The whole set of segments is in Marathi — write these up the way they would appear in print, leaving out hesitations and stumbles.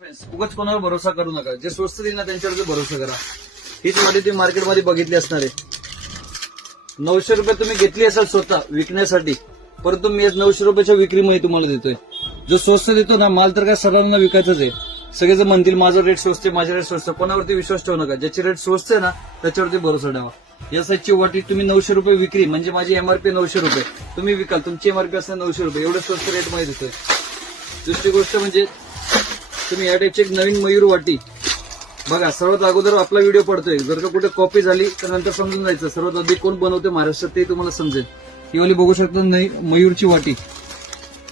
उगाच कोणावर भरोसा करू नका. जे स्वस्त देईल ना त्यांच्यावर भरोसा करा. हीच वाटी तुम्ही मार्केटमध्ये बघितली असणार आहे. 900 रुपये तुम्ही घेतली असाल स्वतः विकण्यासाठी, परंतु मी 900 रुपयाच्या विक्रीमध्ये तुम्हाला देतोय. जो स्वस्त देतो ना माल तर काय सर्वांना विकायचंच आहे. सगळेजण म्हणतील माझा रेट स्वस्त आहे, माझा रेट स्वस्त. कोणावरती विश्वास ठेवू नका. ज्याची रेट स्वस्त आहे ना त्याच्यावरती भरोसा ठेवा. या साईजची वाटी तुम्ही 900 रुपये विक्री, म्हणजे माझी एमआरपी 900 रुपये, तुम्ही विकाल तुमची एमआरपी असणार 900 रुपये. एवढं स्वस्त रेट मध्ये देतोय. दुसरी गोष्ट म्हणजे तुम्ही या टाईपची एक नवीन मयूर वाटी बघा. सर्वात अगोदर आपला व्हिडिओ पडतोय, जर का कुठे कॉपी झाली तर नंतर समजून जायचं सर्वात अधिक कोण बनवते महाराष्ट्रात ते तुम्हाला समजेल. ही वाली बघू शकता मयूरची वाटी,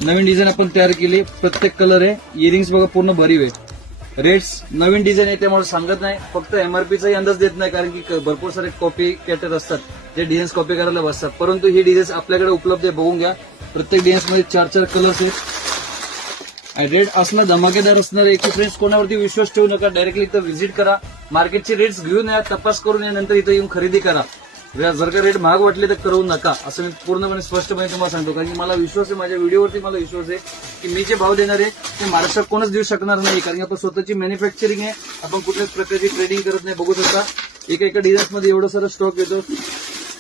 नवीन डिझाईन आपण तयार केली. प्रत्येक कलर आहे. इयरिंग्स बघा पूर्ण भरीव आहे. रेट्स नवीन डिझाईन आहे त्यामुळे सांगत नाही. फक्त एमआरपीचाही अंदाज देत नाही, कारण की भरपूर सारे कॉपी कॅटर असतात जे डिझाईन्स कॉपी करायला बसतात. परंतु ही डिझाईन्स आपल्याकडे उपलब्ध आहे, बघून घ्या. प्रत्येक डिझाईन्स मध्ये 4 कलर्स आहेत. रेट असला धमाकेदार असणार आहे की फ्रेंड्स कोणावरती विश्वास ठेवू नका. डायरेक्टली इथं व्हिजिट करा, मार्केटचे रेट्स घेऊन या, तपास करून या, नंतर इथं येऊन खरेदी करा. जर का रेट महाग वाटले तर करू नका, असं मी पूर्णपणे स्पष्टपणे तुम्हाला सांगतो. कारण की मला विश्वास आहे, माझ्या व्हिडिओवरती मला विश्वास आहे की मी जे भाव देणार आहे ते महाराष्ट्रात कोणच देऊ शकणार नाही. कारण की आपण स्वतःची मॅन्युफॅक्चरिंग आहे, आपण कुठल्याच प्रकारची ट्रेडिंग करत नाही. बघू शकता एका डिझाईन्स मध्ये एवढं सारं स्टॉक येतो,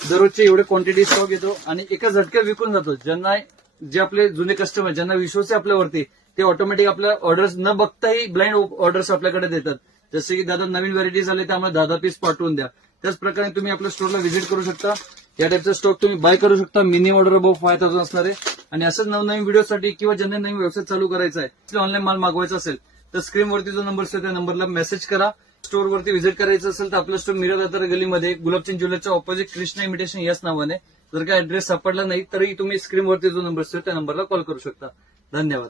दररोजचे एवढे क्वांटिटी स्टॉक येतो आणि एका झटक्यात विकून जातो. ज्यांना जे आपले जुने कस्टमर ज्यांना विश्वास आहे आपल्यावरती, ते ऑटोमॅटिक आपल्या ऑर्डर्स न बघताही ब्लाइंड ऑर्डर्स आपल्याकडे देतात. जसे की दादा नवीन व्हरायटीज आले त्यामुळे 10 पीस पाठवून द्या. त्याच प्रकारे तुम्ही आपल्या स्टोअरला व्हिजिट करू शकता. या टाईपचा स्टॉक तुम्ही बाय करू शकता. मिनिमम ऑर्डर अबाव 5000 असणार आहे. आणि असंच नवनवीन व्हिडिओसाठी किंवा ज्यांना नवीन व्यवसाय चालू करायचा आहे, ऑनलाईन माल मागवायचा असेल तर स्क्रीनवरती जो नंबर असतो त्या नंबरला मेसेज करा. स्टोअरवरती व्हिजिट करायचं असेल तर आपलं स्टोअर मीरा दातार गलीमध्ये गुलाबचंद ज्वेलरच्या ऑपोजिट कृष्णा इमिटेशन याच नावाने. जर का ऍड्रेस सापडला नाही तरी तुम्ही स्क्रीनवरती जो नंबर असतो त्या नंबरला कॉल करू शकता. धन्यवाद.